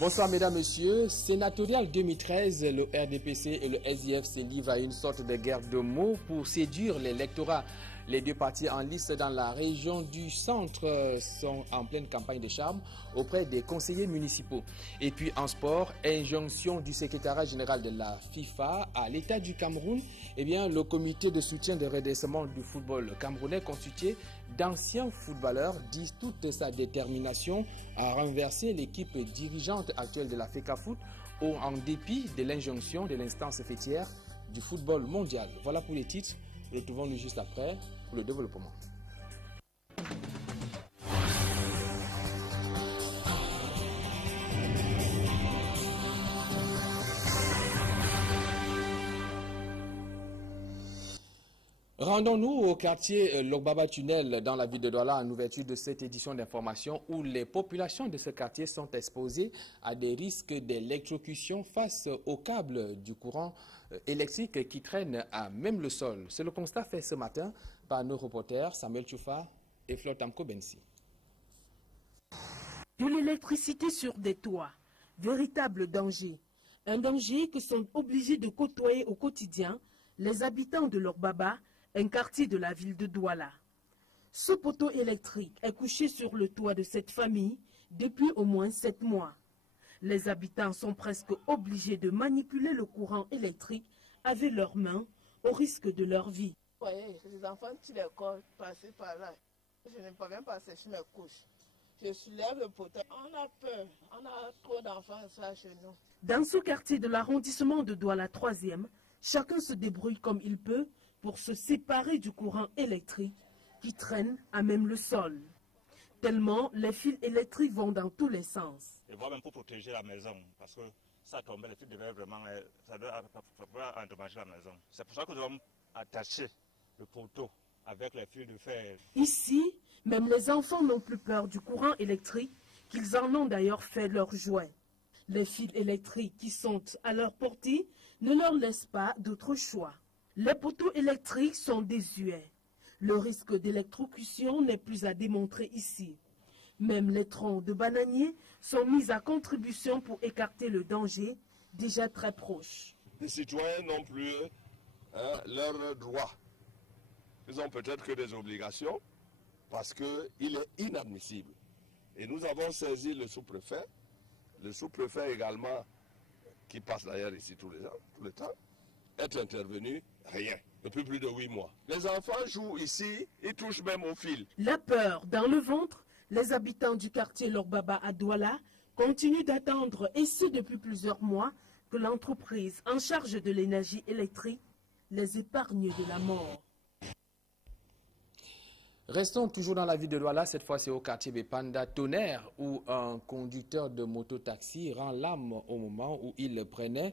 Bonsoir mesdames, messieurs. Sénatorial 2013, le RDPC et le SIF se livrent à une sorte de guerre de mots pour séduire l'électorat. Les deux partis en lice dans la région du centre sont en pleine campagne de charme auprès des conseillers municipaux. Et puis en sport, injonction du secrétariat général de la FIFA à l'État du Cameroun. Eh bien, le comité de soutien de redressement du football camerounais constitué d'anciens footballeurs dit toute sa détermination à renverser l'équipe dirigeante actuelle de la FECAFOOT en dépit de l'injonction de l'instance fêtière du football mondial. Voilà pour les titres. Retrouvons-nous juste après pour le développement. Rendons-nous au quartier Logbaba Tunnel dans la ville de Douala en ouverture de cette édition d'information où les populations de ce quartier sont exposées à des risques d'électrocution face aux câbles du courant électrique qui traînent à même le sol. C'est le constat fait ce matin par nos reporters Samuel Choufa et Flotamko Bensi. De l'électricité sur des toits, véritable danger. Un danger que sont obligés de côtoyer au quotidien les habitants de Logbaba, un quartier de la ville de Douala. Ce poteau électrique est couché sur le toit de cette famille depuis au moins 7 mois. Les habitants sont presque obligés de manipuler le courant électrique avec leurs mains au risque de leur vie. Vous voyez, les enfants qui les collent passer par là. Je n'ai pas même pas séché mes couches. Je soulève le poteau. On a peur. On a trop d'enfants ça chez nous. Dans ce quartier de l'arrondissement de Douala 3e, chacun se débrouille comme il peut pour se séparer du courant électrique qui traîne à même le sol. Tellement les fils électriques vont dans tous les sens. Et voire même pour protéger la maison, parce que ça tombait, les fils devaient vraiment, ça doit endommager la maison. C'est pour ça que nous devons attacher le poteau avec les fils de fer. Ici, même les enfants n'ont plus peur du courant électrique, qu'ils en ont d'ailleurs fait leur jouet. Les fils électriques qui sont à leur portée ne leur laissent pas d'autre choix. Les poteaux électriques sont désuets. Le risque d'électrocution n'est plus à démontrer ici. Même les troncs de bananiers sont mis à contribution pour écarter le danger déjà très proche. Les citoyens n'ont plus leurs droits. Ils n'ont peut-être que des obligations parce qu'il est inadmissible. Et nous avons saisi le sous-préfet également, qui passe d'ailleurs ici tout le temps, est intervenu, rien, depuis plus de 8 mois. Les enfants jouent ici, ils touchent même au fil. La peur dans le ventre, les habitants du quartier Logbaba à Douala continuent d'attendre, et ce depuis plusieurs mois, que l'entreprise en charge de l'énergie électrique les épargne de la mort. Restons toujours dans la ville de Douala, cette fois c'est au quartier Bepanda Tonnerre où un conducteur de moto-taxi rend l'âme au moment où il prenait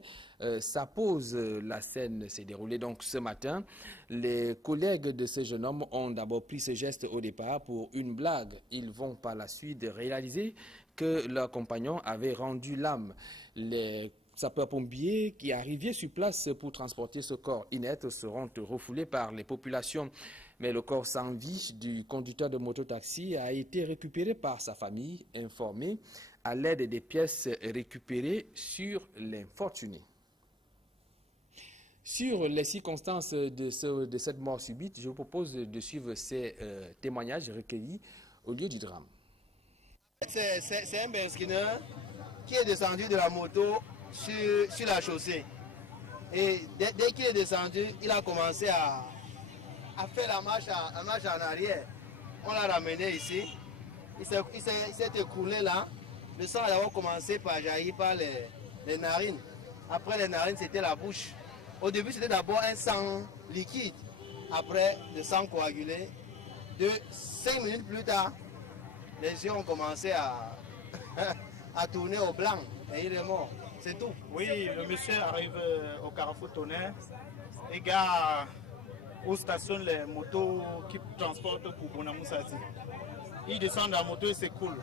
sa pause. La scène s'est déroulée donc ce matin. Les collègues de ce jeune homme ont d'abord pris ce geste au départ pour une blague. Ils vont par la suite réaliser que leur compagnon avait rendu l'âme. Les sapeurs-pompiers qui arrivaient sur place pour transporter ce corps inerte seront refoulés par les populations. Mais le corps sans vie du conducteur de moto-taxi a été récupéré par sa famille, informée à l'aide des pièces récupérées sur l'infortuné. Sur les circonstances de cette mort subite, je vous propose de suivre ces témoignages recueillis au lieu du drame. C'est un besquineur qui est descendu de la moto sur la chaussée. Et dès qu'il est descendu, il a commencé à faire la marche en arrière. On l'a ramené ici. Il s'est écoulé là. Le sang a d'abord commencé par jaillir par les narines. Après les narines, c'était la bouche. Au début, c'était d'abord un sang liquide. Après, le sang coagulé. 5 minutes plus tard, les yeux ont commencé à tourner au blanc. Et il est mort. C'est tout. Oui, le monsieur arrive au carrefour Tonnerre. Les gars où stationnent les motos qui transportent pour Bonamoussati. Il descend de la moto et s'écoule.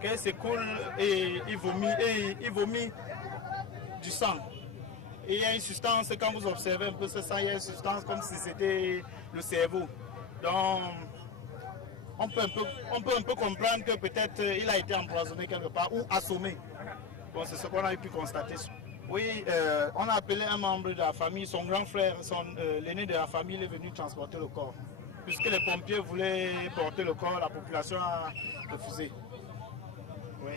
Quand il s'écoule, et il vomit du sang. Et il y a une substance, quand vous observez un peu ce sang, il y a une substance comme si c'était le cerveau. Donc, on peut un peu comprendre que peut-être il a été empoisonné quelque part ou assommé. Bon, c'est ce qu'on a pu constater. Oui, on a appelé un membre de la famille, son grand frère, l'aîné de la famille est venu transporter le corps. Puisque les pompiers voulaient porter le corps, la population a refusé. Oui.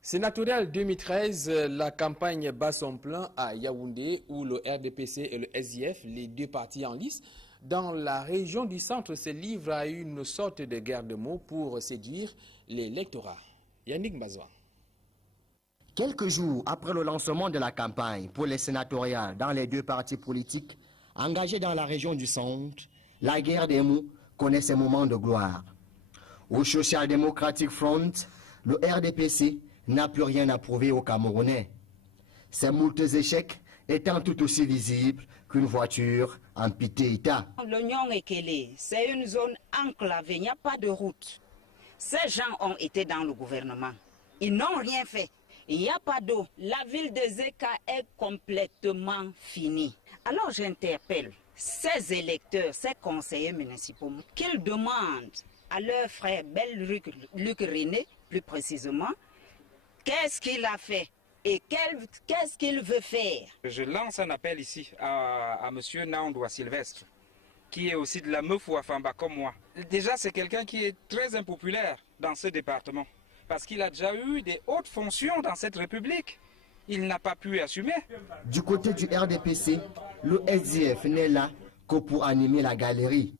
Sénatorial 2013, la campagne bat son plein à Yaoundé où le RDPC et le SIF, les deux partis en lice, dans la région du centre se livrent à une sorte de guerre de mots pour séduire l'électorat. Yannick Bazoua. Quelques jours après le lancement de la campagne pour les sénatoriales dans les deux partis politiques engagés dans la région du centre, la guerre des mots connaît ses moments de gloire. Au Social Democratic Front, le RDPC n'a plus rien à prouver aux Camerounais. Ces moultes échecs étant tout aussi visibles qu'une voiture en piteux état. L'Oignon Ekele, c'est une zone enclavée, il n'y a pas de route. Ces gens ont été dans le gouvernement. Ils n'ont rien fait. Il n'y a pas d'eau. La ville de Zeka est complètement finie. Alors j'interpelle ces électeurs, ces conseillers municipaux, qu'ils demandent à leur frère Luc René, plus précisément, qu'est-ce qu'il a fait et qu'est-ce qu'il veut faire. Je lance un appel ici à M. Naondoua Sylvestre, qui est aussi de la Meufouafamba comme moi. Déjà, c'est quelqu'un qui est très impopulaire dans ce département, parce qu'il a déjà eu des hautes fonctions dans cette République. Il n'a pas pu assumer. Du côté du RDPC, le SDF n'est là que pour animer la galerie.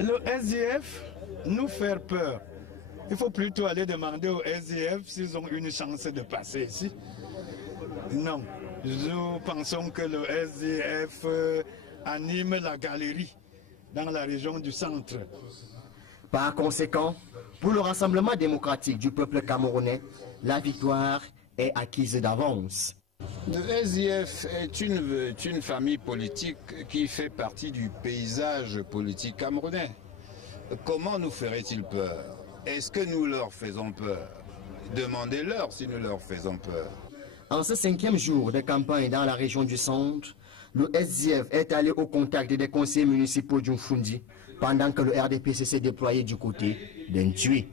Le SDF nous fait peur. Il faut plutôt aller demander au SDF s'ils ont une chance de passer ici. Non, nous pensons que le SDF anime la galerie dans la région du centre. Par conséquent, pour le Rassemblement démocratique du peuple camerounais, la victoire est acquise d'avance. Le SDF est une famille politique qui fait partie du paysage politique camerounais. Comment nous ferait-il peur? Est-ce que nous leur faisons peur? Demandez-leur si nous leur faisons peur. En ce 5e jour de campagne dans la région du centre, le SDF est allé au contact des conseillers municipaux d'Umfundi pendant que le RDPC s'est déployé du côté d'Ntui.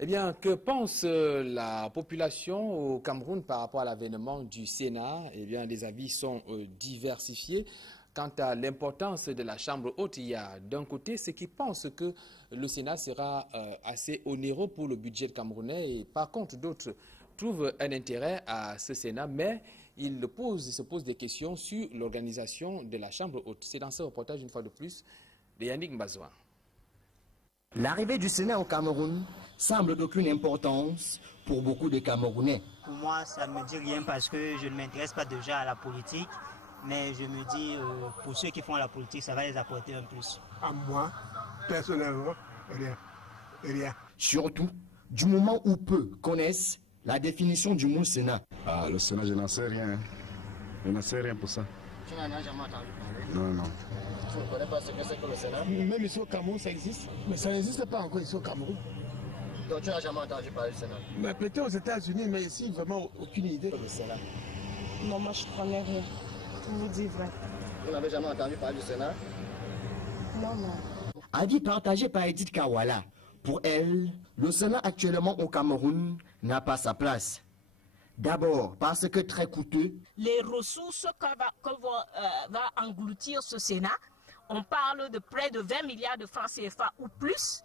Eh bien, que pense la population au Cameroun par rapport à l'avènement du Sénat? Eh bien, les avis sont diversifiés. Quant à l'importance de la Chambre haute, il y a d'un côté ceux qui pensent que le Sénat sera assez onéreux pour le budget camerounais et par contre d'autres trouvent un intérêt à ce Sénat, mais ils se posent des questions sur l'organisation de la Chambre haute. C'est dans ce reportage une fois de plus de Yannick Mbazoua. L'arrivée du Sénat au Cameroun semble d'aucune importance pour beaucoup de Camerounais. Pour moi, ça ne me dit rien parce que je ne m'intéresse pas déjà à la politique. Mais je me dis, pour ceux qui font la politique, ça va les apporter un plus. À moi, personnellement, rien. Surtout, du moment où peu connaissent la définition du mot Sénat. Ah, le Sénat, je n'en sais rien. Je n'en sais rien pour ça. Tu n'en as jamais entendu parler? Non, non. Tu ne connais pas ce que c'est que le Sénat? Même ici au Cameroun, ça existe. Mais ça n'existe pas encore ici au Cameroun. Donc tu n'as jamais entendu parler du Sénat? Mais peut-être aux États-Unis, mais ici, vraiment aucune idée. Le Sénat. Non, moi je ne connais rien. Je vous dis vrai. Vous n'avez jamais entendu parler du Sénat? Non, non. Avis partagé par Edith Kawala. Pour elle, le Sénat actuellement au Cameroun n'a pas sa place. D'abord parce que très coûteux. Les ressources que va engloutir ce Sénat, on parle de près de 20 milliards de francs CFA ou plus.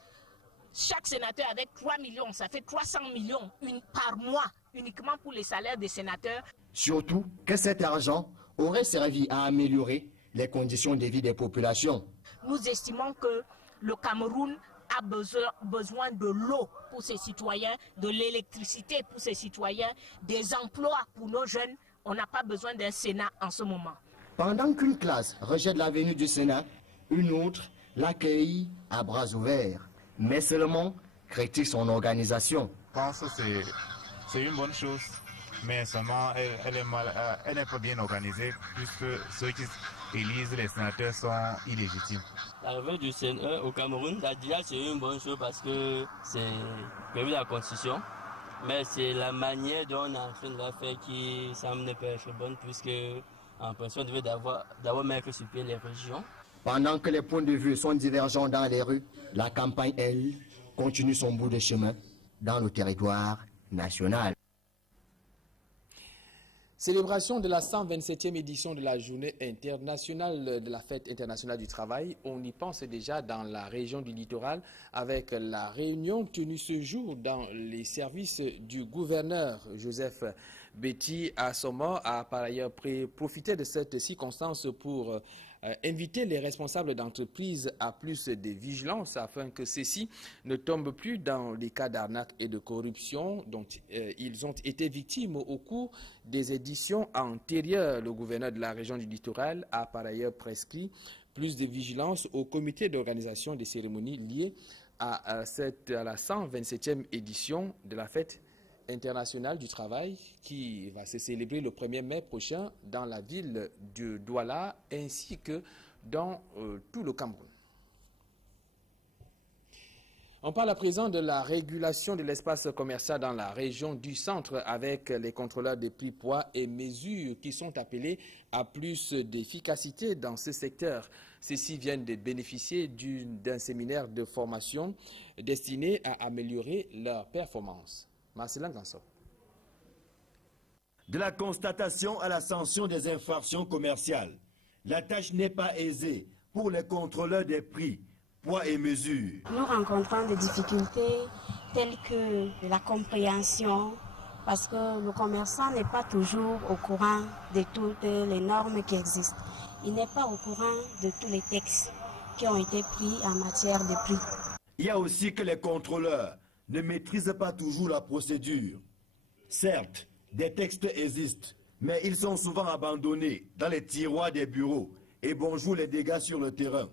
Chaque sénateur avec 3 millions, ça fait 300 millions par mois uniquement pour les salaires des sénateurs. Surtout que cet argent aurait servi à améliorer les conditions de vie des populations. Nous estimons que le Cameroun a besoin de l'eau pour ses citoyens, de l'électricité pour ses citoyens, des emplois pour nos jeunes. On n'a pas besoin d'un Sénat en ce moment. Pendant qu'une classe rejette la venue du Sénat, une autre l'accueille à bras ouverts, mais seulement critique son organisation. Je pense que c'est une bonne chose. Mais seulement, elle n'est pas bien organisée, puisque ceux qui élisent les sénateurs sont illégitimes. L'arrivée du Sénat au Cameroun, déjà c'est une bonne chose parce que c'est prévu dans la Constitution. Mais c'est la manière dont on est en train de la faire qui semble ne pas être bonne, puisque en principe on devait d'abord mettre sur pied les régions. Pendant que les points de vue sont divergents dans les rues, la campagne, elle, continue son bout de chemin dans le territoire national. Célébration de la 127e édition de la Journée internationale de la Fête internationale du travail. On y pense déjà dans la région du littoral avec la réunion tenue ce jour dans les services du gouverneur. Joseph Betty Assoma a par ailleurs profité de cette circonstance pour inviter les responsables d'entreprises à plus de vigilance afin que ceux-ci ne tombent plus dans les cas d'arnaque et de corruption dont ils ont été victimes au cours des éditions antérieures. Le gouverneur de la région du littoral a par ailleurs prescrit plus de vigilance au comité d'organisation des cérémonies liées à la 127e édition de la fête internationale du travail qui va se célébrer le 1er mai prochain dans la ville de Douala ainsi que dans tout le Cameroun. On parle à présent de la régulation de l'espace commercial dans la région du centre avec les contrôleurs des prix, poids et mesures qui sont appelés à plus d'efficacité dans ce secteur. Ceux-ci viennent de bénéficier d'un séminaire de formation destiné à améliorer leur performance. Marcelin Ganso. De la constatation à la sanction des infractions commerciales, la tâche n'est pas aisée pour les contrôleurs des prix, poids et mesures. Nous rencontrons des difficultés telles que la compréhension, parce que le commerçant n'est pas toujours au courant de toutes les normes qui existent. Il n'est pas au courant de tous les textes qui ont été pris en matière de prix. Il y a aussi que les contrôleurs ne maîtrisent pas toujours la procédure. Certes, des textes existent, mais ils sont souvent abandonnés dans les tiroirs des bureaux et bonjour les dégâts sur le terrain.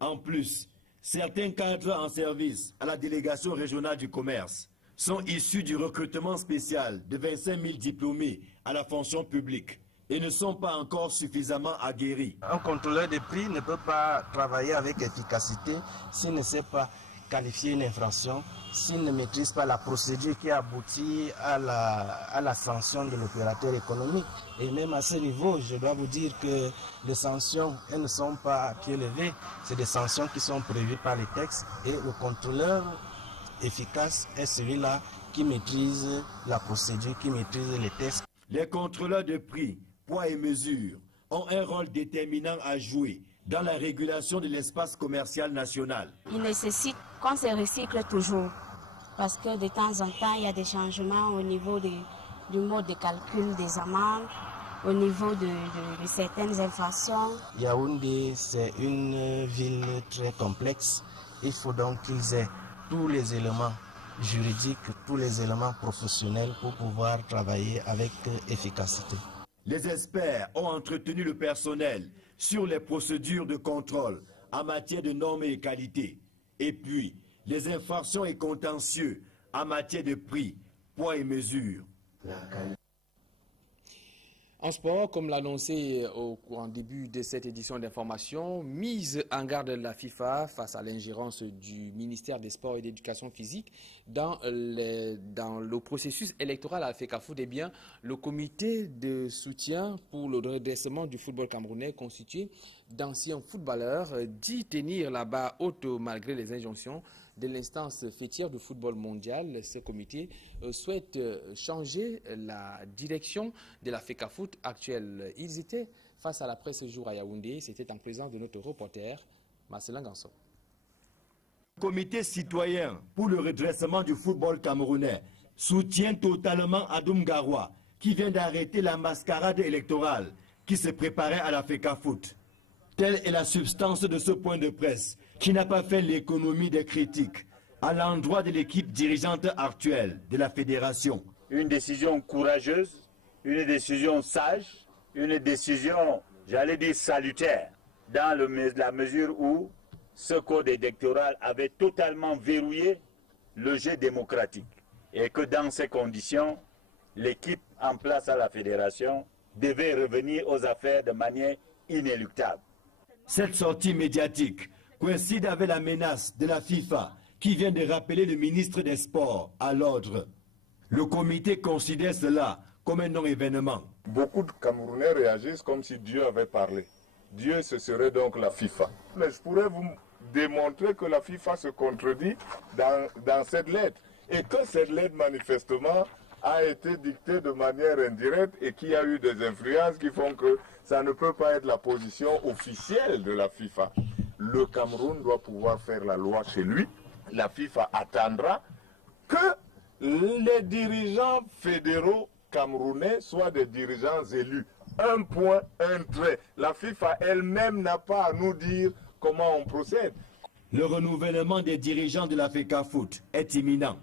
En plus, certains cadres en service à la délégation régionale du commerce sont issus du recrutement spécial de 25 000 diplômés à la fonction publique et ne sont pas encore suffisamment aguerris. Un contrôleur de prix ne peut pas travailler avec efficacité s'il ne sait pas qualifier une infraction, s'il ne maîtrise pas la procédure qui aboutit à la sanction de l'opérateur économique. Et même à ce niveau, je dois vous dire que les sanctions, elles ne sont pas à pied levé. C'est des sanctions qui sont prévues par les textes et le contrôleur efficace est celui-là qui maîtrise la procédure, qui maîtrise les textes. Les contrôleurs de prix, poids et mesures ont un rôle déterminant à jouer dans la régulation de l'espace commercial national. Il nécessite qu'on se recycle toujours, parce que de temps en temps, il y a des changements au niveau du mode de calcul des amendes, au niveau de certaines infractions. Yaoundé, c'est une ville très complexe. Il faut donc qu'ils aient tous les éléments juridiques, tous les éléments professionnels pour pouvoir travailler avec efficacité. Les experts ont entretenu le personnel sur les procédures de contrôle en matière de normes et qualité. Et puis, les infractions et contentieux en matière de prix, poids et mesures. En sport, comme l'annonçait en début de cette édition d'information, mise en garde de la FIFA face à l'ingérence du ministère des Sports et de l'Éducation physique dans le processus électoral à la FECAFOOT, eh bien, le comité de soutien pour le redressement du football camerounais constitué d'anciens footballeurs dit tenir la barre haute malgré les injonctions de l'instance fêtière du football mondial. Ce comité souhaite changer la direction de la FECAFOOT actuelle. Ils étaient face à la presse ce jour à Yaoundé. C'était en présence de notre reporter Marcelin Ganso. Le comité citoyen pour le redressement du football camerounais soutient totalement Adoum Garoua qui vient d'arrêter la mascarade électorale qui se préparait à la FECAFOOT. Telle est la substance de ce point de presse qui n'a pas fait l'économie des critiques à l'endroit de l'équipe dirigeante actuelle de la fédération. Une décision courageuse, une décision sage, une décision, j'allais dire, salutaire, dans la mesure où ce code électoral avait totalement verrouillé le jeu démocratique et que dans ces conditions, l'équipe en place à la fédération devait revenir aux affaires de manière inéluctable. Cette sortie médiatique coïncide avec la menace de la FIFA qui vient de rappeler le ministre des Sports à l'ordre. Le comité considère cela comme un non-événement. Beaucoup de Camerounais réagissent comme si Dieu avait parlé. Dieu, ce serait donc la FIFA. Mais je pourrais vous démontrer que la FIFA se contredit dans cette lettre. et que cette lettre manifestement a été dictée de manière indirecte et qu'il y a eu des influences qui font que ça ne peut pas être la position officielle de la FIFA. Le Cameroun doit pouvoir faire la loi chez lui. La FIFA attendra que les dirigeants fédéraux camerounais soient des dirigeants élus. Un point, un trait. La FIFA elle-même n'a pas à nous dire comment on procède. Le renouvellement des dirigeants de la FECAFOOT est imminent.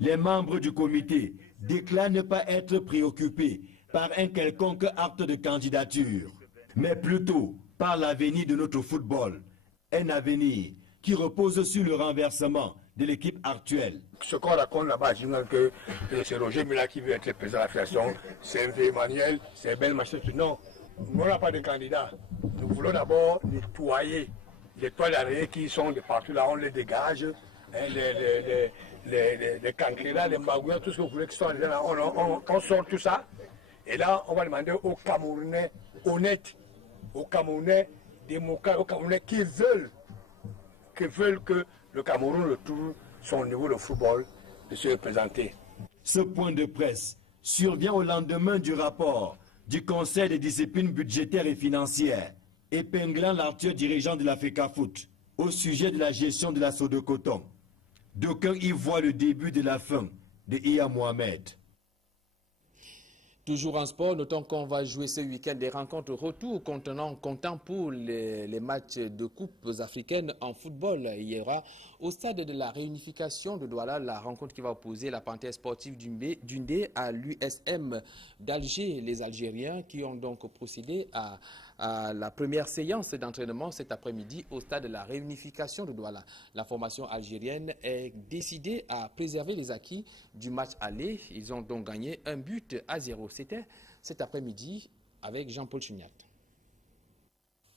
Les membres du comité déclarent ne pas être préoccupés par un quelconque acte de candidature, mais plutôt par l'avenir de notre football. Un avenir qui repose sur le renversement de l'équipe actuelle. Ce qu'on raconte là-bas, que c'est Roger Mila qui veut être le président de la fédération, c'est MV Emmanuel, c'est Bel Machin. Non, nous n'avons pas de candidat. Nous voulons d'abord nettoyer les toiles d'arrêt qui sont de partout là, on les dégage, hein, les cancrélats, les magouilles, tout ce que vous voulez qui sont là, on sort tout ça. Et là, on va demander aux Camerounais honnêtes, aux Camerounais démocrates, aux Camerounais qui veulent que le Cameroun retrouve son niveau de football de se représenter. Ce point de presse survient au lendemain du rapport du Conseil des disciplines budgétaires et financières, épinglant l'actuel dirigeant de la FECAFOOT au sujet de la gestion de la Sodecoton. D'aucuns y voient le début de la fin de Iya Mohamed. Toujours en sport, notons qu'on va jouer ce week-end des rencontres retour comptant pour les matchs de coupes africaines en football. Il y aura au stade de la réunification de Douala la rencontre qui va opposer la Panthère sportive d'Undé à l'USM d'Alger. Les Algériens qui ont donc procédé à la première séance d'entraînement cet après-midi au stade de la réunification de Douala. La formation algérienne est décidée à préserver les acquis du match aller. Ils ont donc gagné 1-0. C'était cet après-midi avec Jean-Paul Chuniat.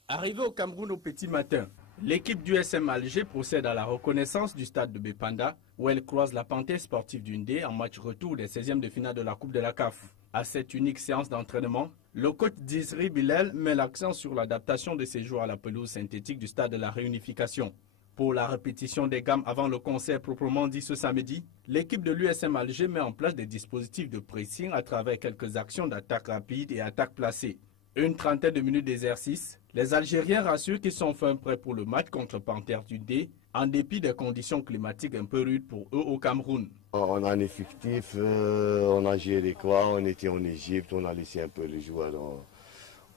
Arrivé au Cameroun au petit matin, l'équipe du SM Alger procède à la reconnaissance du stade de Bépanda où elle croise la Panthère sportive d'Undé en match retour des 16e de finale de la Coupe de la CAF. À cette unique séance d'entraînement, le coach Dizri Bilal met l'accent sur l'adaptation de ses joueurs à la pelouse synthétique du stade de la réunification. Pour la répétition des gammes avant le concert proprement dit ce samedi, l'équipe de l'USM Alger met en place des dispositifs de pressing à travers quelques actions d'attaque rapide et attaque placée. Une trentaine de minutes d'exercice, les Algériens rassurent qu'ils sont fin prêts pour le match contre Panthère d'Undé, en dépit des conditions climatiques un peu rudes pour eux au Cameroun. On a un effectif, on a géré quoi, on était en Égypte, on a laissé un peu les joueurs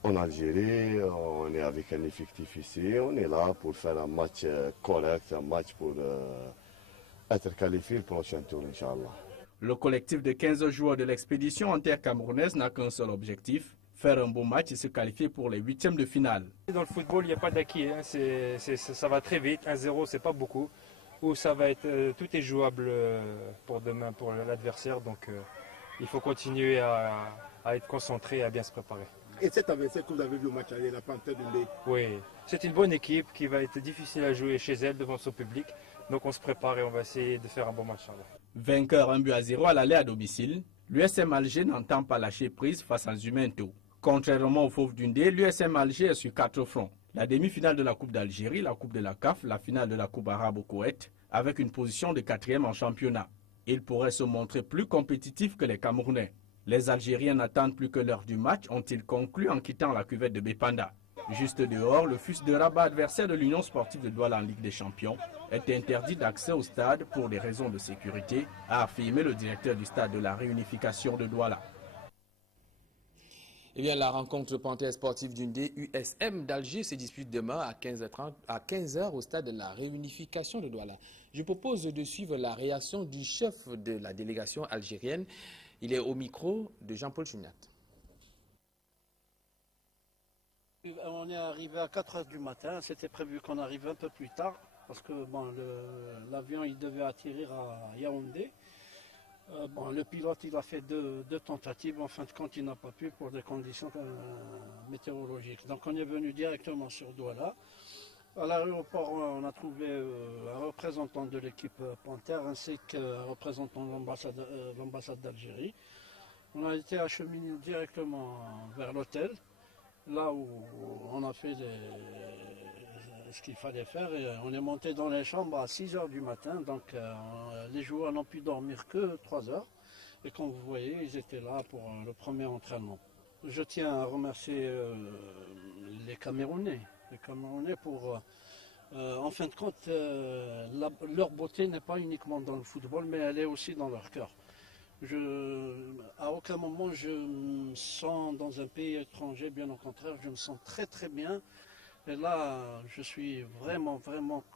en Algérie, on est avec un effectif ici, on est là pour faire un match correct, un match pour être qualifié le prochain tour, Inch'Allah. Le collectif de 15 joueurs de l'expédition en terre camerounaise n'a qu'un seul objectif, faire un bon match et se qualifier pour les 8e de finale. Dans le football, il n'y a pas d'acquis, hein. Ça va très vite, 1-0 c'est pas beaucoup, ou ça va être, tout est jouable pour demain, pour l'adversaire, donc il faut continuer à être concentré et à bien se préparer. Et cet adversaire que vous avez vu au match aller, la Panthère d'Undé? Oui, c'est une bonne équipe qui va être difficile à jouer chez elle devant son public. Donc on se prépare et on va essayer de faire un bon match. Vainqueur 1-0 à l'aller à domicile, l'USM Alger n'entend pas lâcher prise face à Zumento. Contrairement au Fauve d'Undé, l'USM Alger est sur 4 fronts. La demi-finale de la Coupe d'Algérie, la Coupe de la CAF, la finale de la Coupe arabe au Koweït, avec une position de 4e en championnat. Il pourrait se montrer plus compétitif que les Camerounais. Les Algériens n'attendent plus que l'heure du match, ont-ils conclu en quittant la cuvette de Bépanda. Juste dehors, le fils de Rabat, adversaire de l'Union sportive de Douala en Ligue des Champions, est interdit d'accès au stade pour des raisons de sécurité, a affirmé le directeur du stade de la réunification de Douala. Eh bien, la rencontre Panthère sportive d'Undé USM d'Alger se dispute demain à 15h au stade de la réunification de Douala. Je propose de suivre la réaction du chef de la délégation algérienne. Il est au micro de Jean-Paul Chuniat. On est arrivé à 4 h du matin. C'était prévu qu'on arrive un peu plus tard parce que bon, l'avion il devait atterrir à Yaoundé. Le pilote il a fait deux tentatives. En fin de compte, il n'a pas pu pour des conditions météorologiques. Donc on est venu directement sur Douala. À l'aéroport, on a trouvé un représentant de l'équipe Panthère ainsi qu'un représentant de l'ambassade d'Algérie. On a été acheminé directement vers l'hôtel, là où on a fait ce qu'il fallait faire. Et on est monté dans les chambres à 6 h du matin, donc les joueurs n'ont pu dormir que 3 heures. Et comme vous voyez, ils étaient là pour le premier entraînement. Je tiens à remercier les Camerounais. Pour... en fin de compte, leur beauté n'est pas uniquement dans le football, mais elle est aussi dans leur cœur. À aucun moment je me sens dans un pays étranger, bien au contraire, je me sens très très bien. Et là, je suis vraiment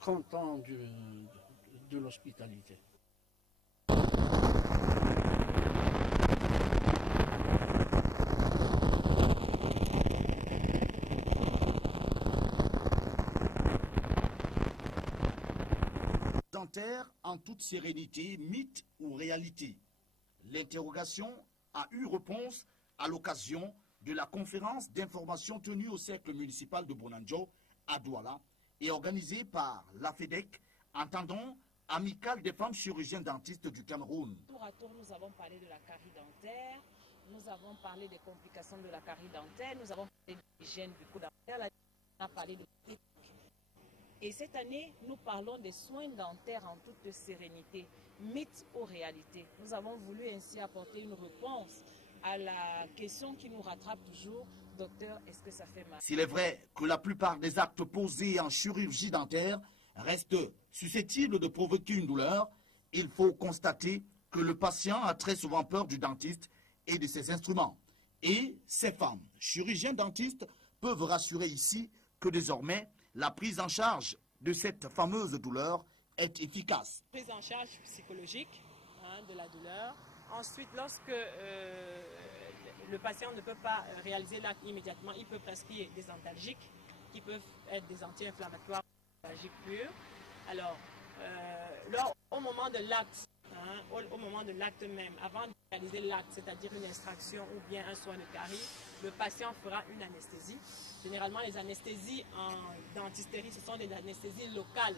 content de l'hospitalité. Dentaire en toute sérénité, mythe ou réalité? L'interrogation a eu réponse à l'occasion de la conférence d'information tenue au cercle municipal de Bonanjo à Douala et organisée par la FEDEC, entendons Amicale des femmes chirurgiennes dentistes du Cameroun. Tour à tour, nous avons parlé de la carie dentaire, nous avons parlé des complications de la carie dentaire, nous avons parlé de l'hygiène du cou dentaire, on a parlé de l'éthique. Et cette année, nous parlons des soins dentaires en toute sérénité, mythe ou réalité. Nous avons voulu ainsi apporter une réponse à la question qui nous rattrape toujours. Docteur, est-ce que ça fait mal? S'il est vrai que la plupart des actes posés en chirurgie dentaire restent susceptibles de provoquer une douleur, il faut constater que le patient a très souvent peur du dentiste et de ses instruments. Et ces femmes, chirurgiens dentistes, peuvent rassurer ici que désormais, la prise en charge de cette fameuse douleur est efficace. Prise en charge psychologique de la douleur. Ensuite, lorsque le patient ne peut pas réaliser l'acte immédiatement, il peut prescrire des antalgiques qui peuvent être des anti-inflammatoires purs. Alors, au moment de l'acte, au moment de l'acte même, avant de réaliser l'acte, c'est-à-dire une extraction ou bien un soin de carie, le patient fera une anesthésie. Généralement, les anesthésies en dentisterie, ce sont des anesthésies locales.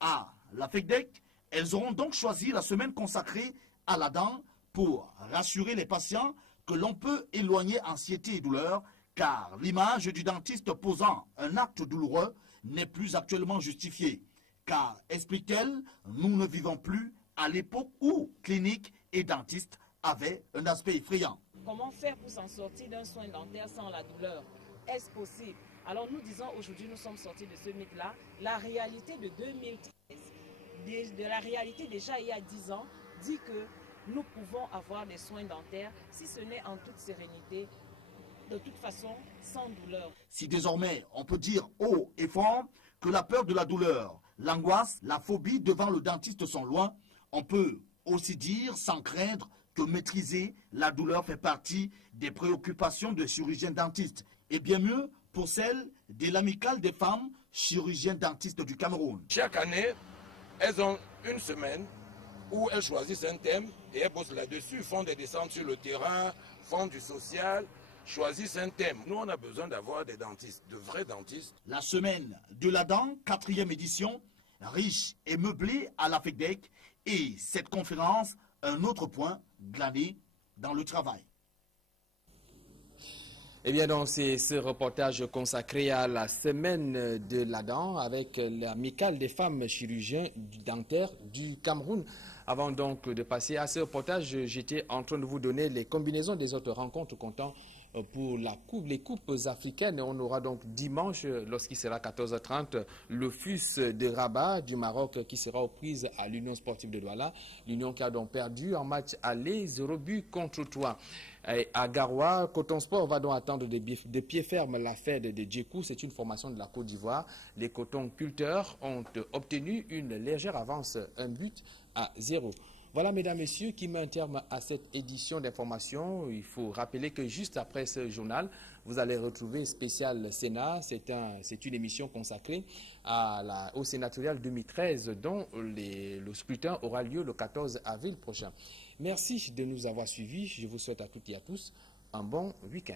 À la FEDEC, elles auront donc choisi la semaine consacrée à la dent pour rassurer les patients que l'on peut éloigner anxiété et douleur, car l'image du dentiste posant un acte douloureux n'est plus actuellement justifiée. Car, explique-t-elle, nous ne vivons plus à l'époque où clinique et dentiste avaient un aspect effrayant. Comment faire pour s'en sortir d'un soin dentaire sans la douleur? Est-ce possible? Alors nous disons aujourd'hui, nous sommes sortis de ce mythe-là. La réalité de 2013, de la réalité déjà il y a 10 ans, dit que nous pouvons avoir des soins dentaires, si ce n'est en toute sérénité, de toute façon, sans douleur. Si désormais on peut dire haut et fort que la peur de la douleur, l'angoisse, la phobie devant le dentiste sont loin, on peut aussi dire sans craindre que maîtriser la douleur fait partie des préoccupations de chirurgiens dentistes. Et bien mieux pour celle de l'Amicale des femmes chirurgiennes dentistes du Cameroun. Chaque année, elles ont une semaine où elles choisissent un thème et elles bossent là-dessus, font des descentes sur le terrain, font du social, choisissent un thème. Nous, on a besoin d'avoir des dentistes, de vrais dentistes. La semaine de la dent, 4e édition, riche et meublée à la FEDEC, et cette conférence, un autre point glané dans le travail. Eh bien donc c'est ce reportage consacré à la semaine de la dent avec l'Amicale des femmes chirurgiens dentaires du Cameroun. Avant donc de passer à ce reportage, j'étais en train de vous donner les combinaisons des autres rencontres comptant pour les coupes africaines. On aura donc dimanche, lorsqu'il sera 14h30, le FUS de Rabat du Maroc qui sera aux prises à l'Union sportive de Douala. L'Union qui a donc perdu en match aller 0-3. Et à Garoua, Coton Sport va donc attendre de pied ferme la fête de Djekou. C'est une formation de la Côte d'Ivoire. Les cotons culteurs ont obtenu une légère avance, 1-0. Voilà, mesdames, messieurs, qui met un terme à cette édition d'information. Il faut rappeler que juste après ce journal, vous allez retrouver Spécial Sénat. C'est une émission consacrée au sénatorial 2013 dont le scrutin aura lieu le 14 avril prochain. Merci de nous avoir suivis. Je vous souhaite à toutes et à tous un bon week-end.